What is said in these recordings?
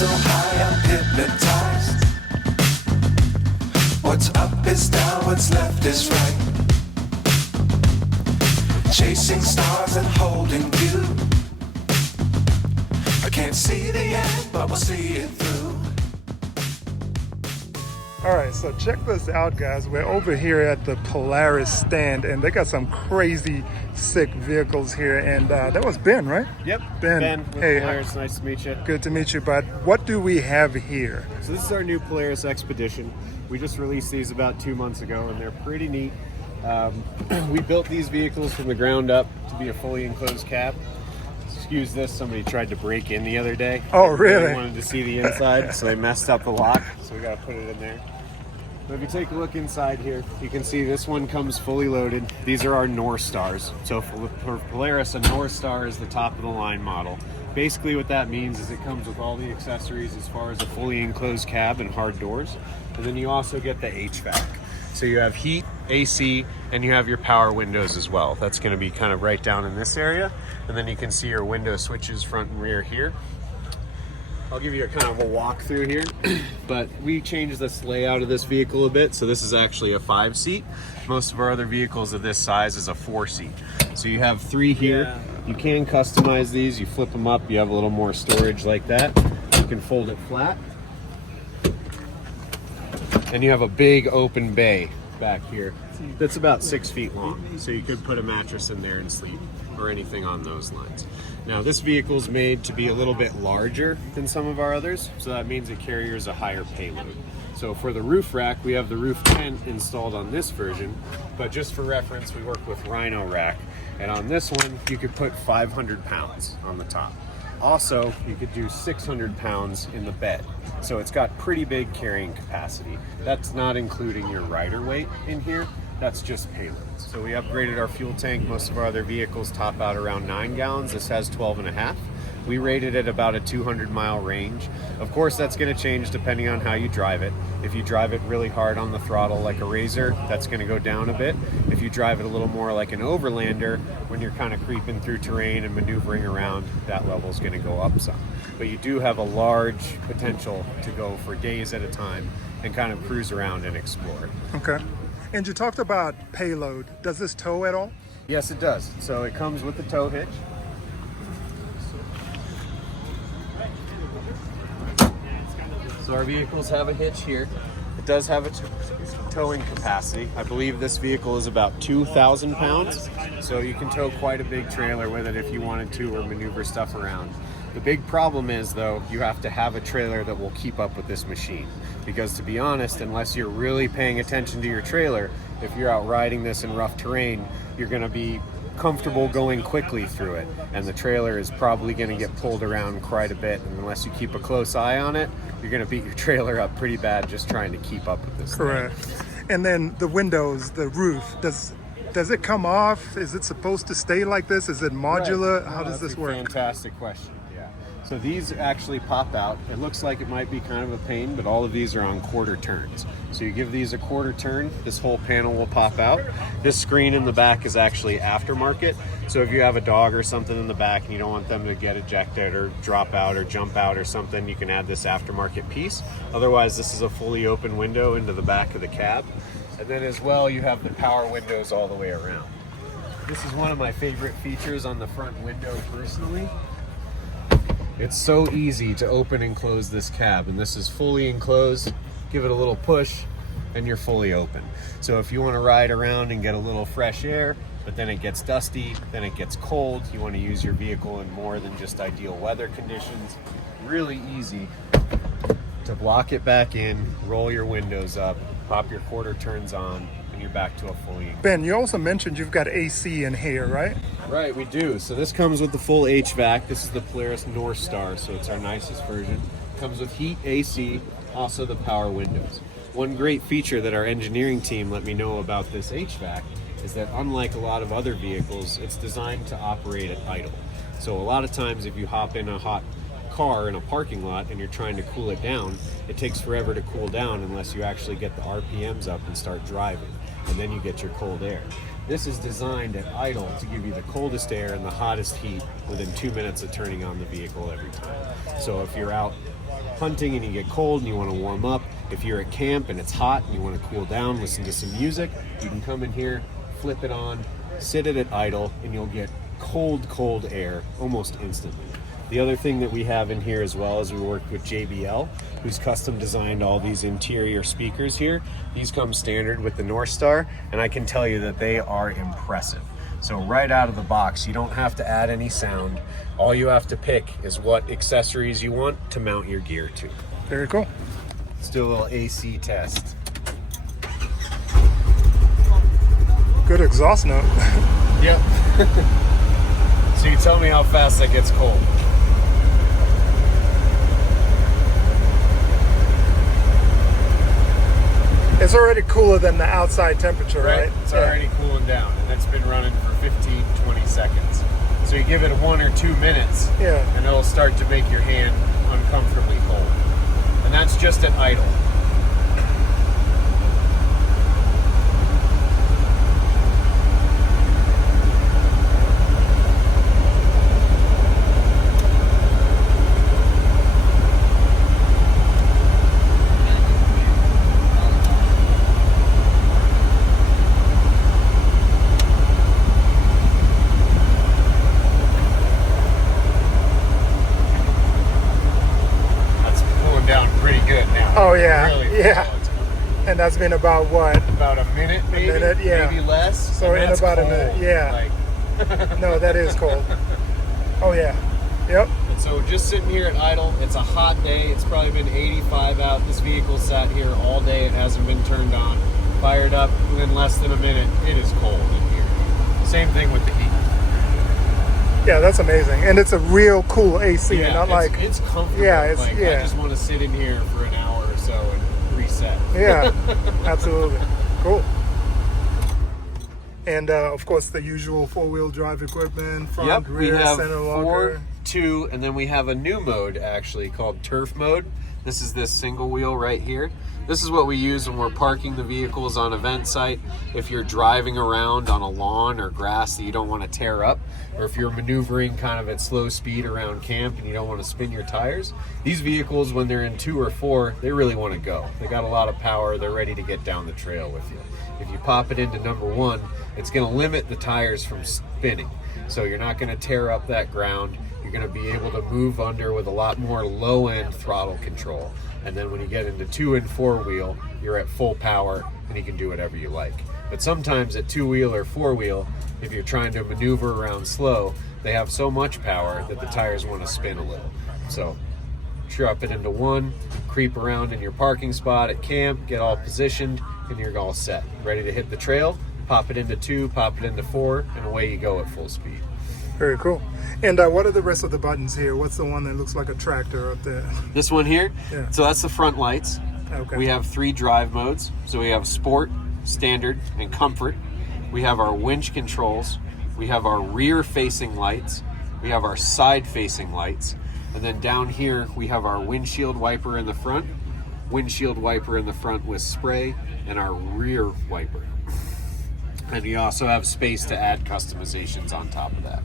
so high I'm hypnotized. What's up is down, what's left is right. Chasing stars and holding you. I can't see the end, but we'll see it through. All right, so check this out, guys. We're over here at the Polaris stand, and they got some crazy sick vehicles here. And that was Ben, right? Yep. Ben. With Hey, Polaris. Nice to meet you. good to meet you, bud. What do we have here? So this is our new Polaris Xpedition. We just released these about 2 months ago, and they're pretty neat. We built these vehicles from the ground up to be a fully enclosed cab. Excuse this, somebody tried to break in the other day. Oh, really? They wanted to see the inside, so they messed up the lock, so we got to put it in there. But if you take a look inside here, you can see this one comes fully loaded. These are our North Stars. So for Polaris, a North Star is the top of the line model. Basically what that means is it comes with all the accessories as far as a fully enclosed cab and hard doors. And then you also get the HVAC. So you have heat, AC, and you have your power windows as well. That's going to be kind of right down in this area. And then you can see your window switches front and rear here. I'll give you a kind of a walk through here, but we changed this layout of this vehicle a bit. So this is actually a 5-seat. Most of our other vehicles of this size is a 4-seat. So you have 3 here. Yeah. You can customize these. You flip them up. You have a little more storage like that. You can fold it flat. And you have a big open bay back here that's about 6 feet long. So you could put a mattress in there and sleep or anything on those lines. Now this vehicle is made to be a little bit larger than some of our others. So that means it carries a higher payload. So for the roof rack, we have the roof tent installed on this version, but just for reference, we work with Rhino rack. And on this one, you could put 500 pounds on the top. Also, you could do 600 pounds in the bed. So it's got pretty big carrying capacity. That's not including your rider weight in here. That's just payloads. So we upgraded our fuel tank. Most of our other vehicles top out around 9 gallons. This has 12.5. We rated it about a 200-mile range. Of course, that's going to change depending on how you drive it. If you drive it really hard on the throttle like a Razor, that's going to go down a bit. If you drive it a little more like an Overlander, when you're kind of creeping through terrain and maneuvering around, that level is going to go up some. But you do have a large potential to go for days at a time and kind of cruise around and explore. Okay. And you talked about payload. Does this tow at all? Yes, it does. So it comes with the tow hitch. So our vehicles have a hitch here. It does have a towing capacity. I believe this vehicle is about 2,000 pounds. So you can tow quite a big trailer with it if you wanted to or maneuver stuff around. The big problem is, though, you have to have a trailer that will keep up with this machine. Because to be honest, unless you're really paying attention to your trailer, if you're out riding this in rough terrain, you're going to be comfortable going quickly through it. And the trailer is probably going to get pulled around quite a bit. And unless you keep a close eye on it, you're going to beat your trailer up pretty bad just trying to keep up with this Correct. thing. And then the windows, the roof, does it come off? Is it supposed to stay like this? Is it modular? Right. How does this work? Fantastic question. Yeah. So these actually pop out. It looks like it might be kind of a pain, but all of these are on quarter turns. So you give these a quarter turn, this whole panel will pop out. This screen in the back is actually aftermarket. So if you have a dog or something in the back and you don't want them to get ejected or drop out or jump out or something, you can add this aftermarket piece. Otherwise, this is a fully open window into the back of the cab. And then as well, you have the power windows all the way around. This is one of my favorite features on the front window personally. It's so easy to open and close this cab, and this is fully enclosed. Give it a little push and you're fully open. So if you want to ride around and get a little fresh air, but then it gets dusty, then it gets cold, you want to use your vehicle in more than just ideal weather conditions, really easy to block it back in, roll your windows up, pop your quarter turns on, and you're back to a fully... Ben, you also mentioned you've got AC in here, right? Right, we do. So this comes with the full HVAC. This is the Polaris North Star, so it's our nicest version. Comes with heat, AC, also the power windows. One great feature that our engineering team let me know about this HVAC is that unlike a lot of other vehicles, it's designed to operate at idle. So a lot of times if you hop in a hot car in a parking lot and you're trying to cool it down, it takes forever to cool down unless you actually get the RPMs up and start driving, and then you get your cold air. This is designed at idle to give you the coldest air and the hottest heat within 2 minutes of turning on the vehicle every time. So if you're out hunting and you get cold and you want to warm up, if you're at camp and it's hot and you want to cool down, listen to some music, you can come in here, flip it on, sit it at idle, and you'll get cold air almost instantly. The other thing that we have in here as well is we worked with JBL, who's custom designed all these interior speakers here. These come standard with the North Star, and I can tell you that they are impressive. So right out of the box, you don't have to add any sound. All you have to pick is what accessories you want to mount your gear to. Very cool. Let's do a little AC test. Good exhaust note. Yep. So you tell me how fast that gets cold. It's already cooler than the outside temperature, right? It's already cooling down, and it's been running for 15, 20 seconds. So you give it 1 or 2 minutes, and it'll start to make your hand uncomfortably cold. And that's just at idle. Oh yeah, really And that's been about what? About a minute, maybe. Maybe less. So in about a minute, No, that is cold. Oh yeah. Yep. And so just sitting here at idle, it's a hot day. It's probably been 85 out. This vehicle sat here all day. It hasn't been turned on. Fired up within less than a minute. It is cold in here. Same thing with the heat. Yeah, that's amazing, and it's a real cool AC, not like it's comfortable. I just want to sit in here for an hour or so and reset. Yeah, absolutely, cool. And of course, the usual 4-wheel drive equipment, front, rear, center locker. 4, 2, and then we have a new mode actually called Turf Mode. This is this single wheel right here. This is what we use when we're parking the vehicles on event site. If you're driving around on a lawn or grass that you don't want to tear up, or if you're maneuvering kind of at slow speed around camp and you don't want to spin your tires, these vehicles, when they're in 2 or 4, they really want to go. They got a lot of power. They're ready to get down the trail with you. If you pop it into number 1, it's going to limit the tires from spinning. So you're not going to tear up that ground. You're going to be able to move under with a lot more low-end throttle control. And then when you get into 2 and 4 wheel, you're at full power and you can do whatever you like. But sometimes at 2 wheel or 4 wheel, if you're trying to maneuver around slow, they have so much power that the tires want to spin a little. So drop it into 1, creep around in your parking spot at camp, get all positioned, and you're all set. Ready to hit the trail, pop it into 2, pop it into 4, and away you go at full speed. Very cool. And what are the rest of the buttons here? What's the one that looks like a tractor up there? This one here? Yeah. So that's the front lights. Okay. We have 3 drive modes. So we have Sport, Standard, and Comfort. We have our winch controls. We have our rear-facing lights. We have our side-facing lights. And then down here, we have our windshield wiper in the front, windshield wiper in the front with spray, and our rear wiper. And we also have space to add customizations on top of that.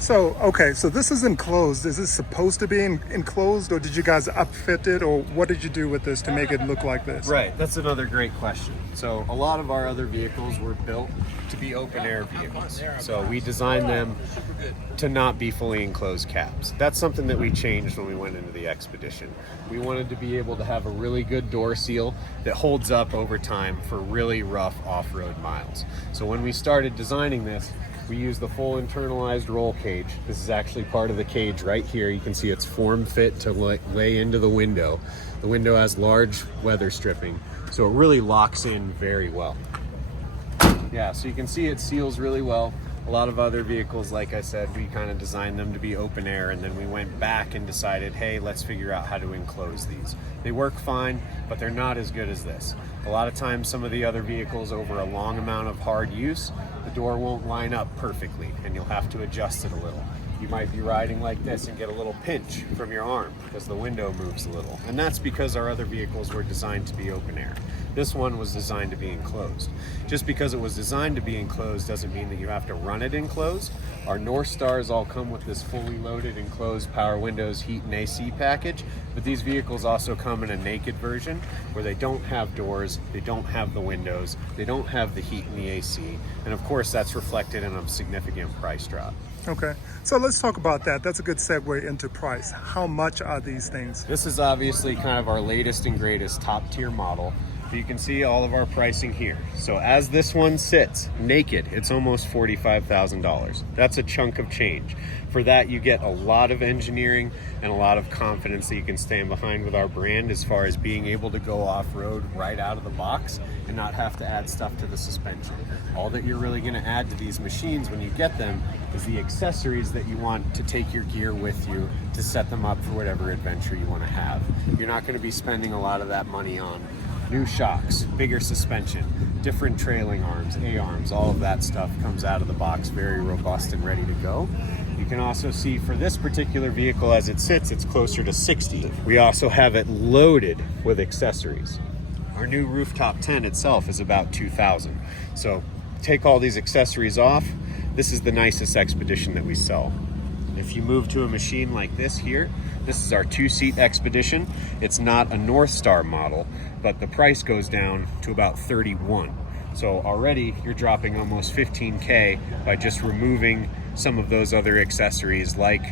So, okay, so this is enclosed. Is this supposed to be enclosed, or did you guys upfit it, or what did you do with this to make it look like this? Right, that's another great question. So a lot of our other vehicles were built to be open air vehicles. So we designed them to not be fully enclosed cabs. That's something that we changed when we went into the Xpedition. We wanted to be able to have a really good door seal that holds up over time for really rough off-road miles. So when we started designing this, we use the full internalized roll cage. This is actually part of the cage right here. You can see it's form fit to lay into the window. The window has large weather stripping, so it really locks in very well. Yeah, so you can see it seals really well. A lot of other vehicles, like I said, we kind of designed them to be open air, and then we went back and decided, hey, let's figure out how to enclose these. They work fine, but they're not as good as this. A lot of times, some of the other vehicles, over a long amount of hard use, the door won't line up perfectly, and you'll have to adjust it a little. You might be riding like this and get a little pinch from your arm because the window moves a little. And that's because our other vehicles were designed to be open air. This one was designed to be enclosed. Just because it was designed to be enclosed doesn't mean that you have to run it enclosed. Our North Stars all come with this fully loaded enclosed power windows, heat and AC package, but these vehicles also come in a naked version where they don't have doors, they don't have the windows, they don't have the heat and the AC, and of course that's reflected in a significant price drop. Okay, so let's talk about that. That's a good segue into price. How much are these things? This is obviously kind of our latest and greatest top tier model. You can see all of our pricing here. So as this one sits naked, it's almost $45,000. That's a chunk of change. For that, you get a lot of engineering and a lot of confidence that you can stand behind with our brand as far as being able to go off-road right out of the box and not have to add stuff to the suspension. All that you're really gonna add to these machines when you get them is the accessories that you want to take your gear with you to set them up for whatever adventure you wanna have. You're not gonna be spending a lot of that money on new shocks, bigger suspension, different trailing arms, A-arms, all of that stuff comes out of the box very robust and ready to go. You can also see for this particular vehicle as it sits, it's closer to 60. We also have it loaded with accessories. Our new rooftop tent itself is about 2,000. So take all these accessories off. This is the nicest Xpedition that we sell. If you move to a machine like this here, this is our 2-seat Xpedition. It's not a North Star model, but the price goes down to about 31. So already you're dropping almost 15K by just removing some of those other accessories like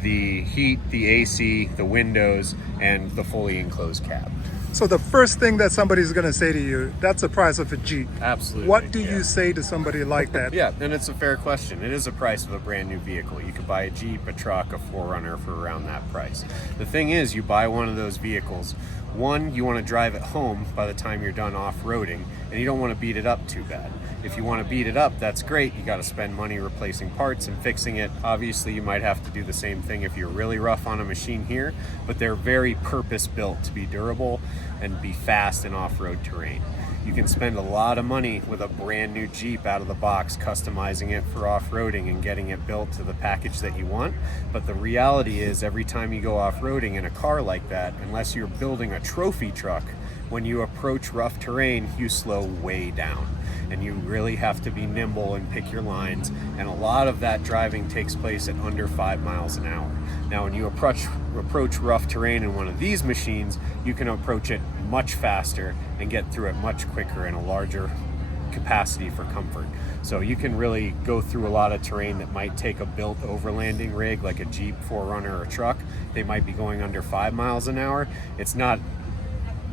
the heat, the AC, the windows, and the fully enclosed cab. So the first thing that somebody's going to say to you, that's the price of a Jeep. Absolutely. What do you say to somebody like that? Yeah, and it's a fair question. It is a price of a brand new vehicle. You could buy a Jeep, a truck, a 4Runner for around that price. The thing is, you buy one of those vehicles, one, you want to drive it home by the time you're done off-roading, and you don't want to beat it up too bad. If you want to beat it up, that's great. You got to spend money replacing parts and fixing it. Obviously, you might have to do the same thing if you're really rough on a machine here, but they're very purpose-built to be durable and be fast in off-road terrain. You can spend a lot of money with a brand new Jeep out of the box, customizing it for off-roading and getting it built to the package that you want. But the reality is every time you go off-roading in a car like that, unless you're building a trophy truck, when you approach rough terrain, you slow way down. And you really have to be nimble and pick your lines. And a lot of that driving takes place at under 5 miles an hour. Now, when you approach rough terrain in one of these machines, you can approach it much faster and get through it much quicker in a larger capacity for comfort. So you can really go through a lot of terrain that might take a built overlanding rig like a Jeep, 4Runner, or a truck. They might be going under 5 miles an hour. It's not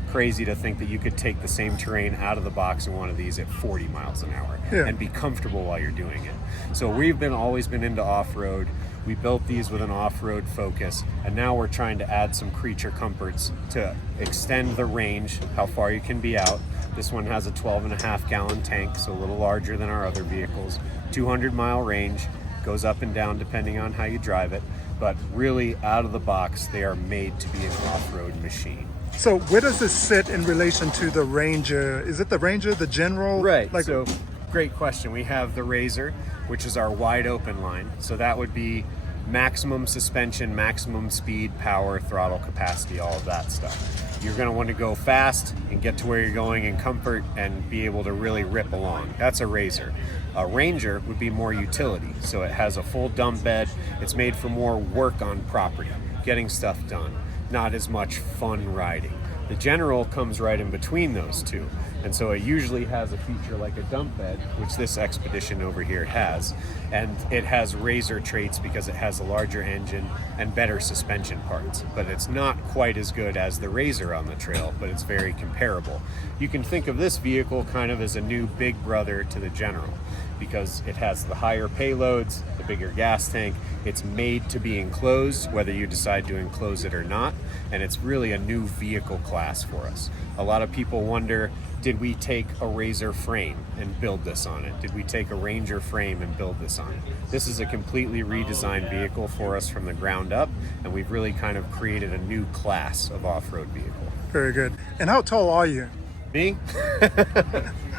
crazy to think that you could take the same terrain out of the box in one of these at 40 miles an hour and be comfortable while you're doing it. So we've always been into off-road. We built these with an off-road focus, and now we're trying to add some creature comforts to extend the range, how far you can be out. This one has a 12.5 gallon tank, so a little larger than our other vehicles. 200-mile range, goes up and down depending on how you drive it, but really out of the box, they are made to be an off-road machine. So where does this sit in relation to the Ranger? Is it the Ranger, the General? Right, so great question. We have the Razor, which is our wide open line. So that would be maximum suspension, maximum speed, power, throttle capacity, all of that stuff. You're gonna want to go fast and get to where you're going in comfort and be able to really rip along. That's a Razor. A Ranger would be more utility. So it has a full dump bed. It's made for more work on property, getting stuff done. Not as much fun riding. The General comes right in between those two. And so it usually has a feature like a dump bed, which this Xpedition over here has. And it has Razor traits because it has a larger engine and better suspension parts. But it's not quite as good as the Razor on the trail, but it's very comparable. You can think of this vehicle kind of as a new big brother to the General, because it has the higher payloads, the bigger gas tank. It's made to be enclosed, whether you decide to enclose it or not, and it's really a new vehicle class for us. A lot of people wonder, did we take a Razor frame and build this on it? Did we take a Ranger frame and build this on it? This is a completely redesigned vehicle for us from the ground up, and we've really kind of created a new class of off-road vehicle. Very good. And how tall are you? Me?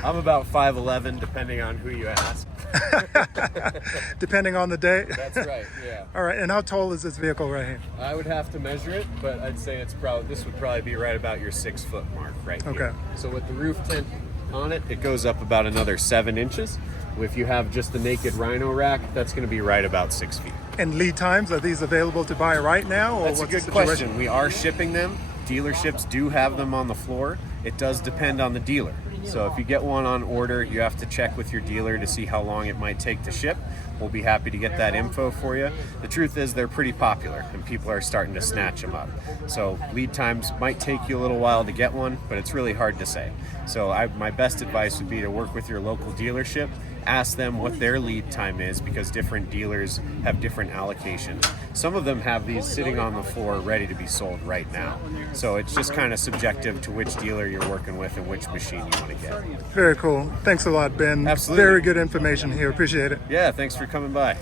I'm about 5'11", depending on who you ask. Depending on the day. That's right, yeah. All right, and how tall is this vehicle right here? I would have to measure it, but I'd say this would probably be right about your 6 foot mark right here. Okay. So with the roof tent on it, it goes up about another 7 inches. If you have just the naked Rhino rack, that's going to be right about 6 feet. And lead times, are these available to buy right now? Or That's a what's the good situation? question. We are shipping them. Dealerships do have them on the floor. It does depend on the dealer. So if you get one on order, you have to check with your dealer to see how long it might take to ship. We'll be happy to get that info for you. The truth is they're pretty popular and people are starting to snatch them up. So lead times might take you a little while to get one, but it's really hard to say. So my best advice would be to work with your local dealership. Ask them what their lead time is because different dealers have different allocations. Some of them have these sitting on the floor ready to be sold right now. So it's just kind of subjective to which dealer you're working with and which machine you want to get. Very cool. Thanks a lot, Ben. Absolutely. Very good information here. Appreciate it. Yeah, thanks for coming by.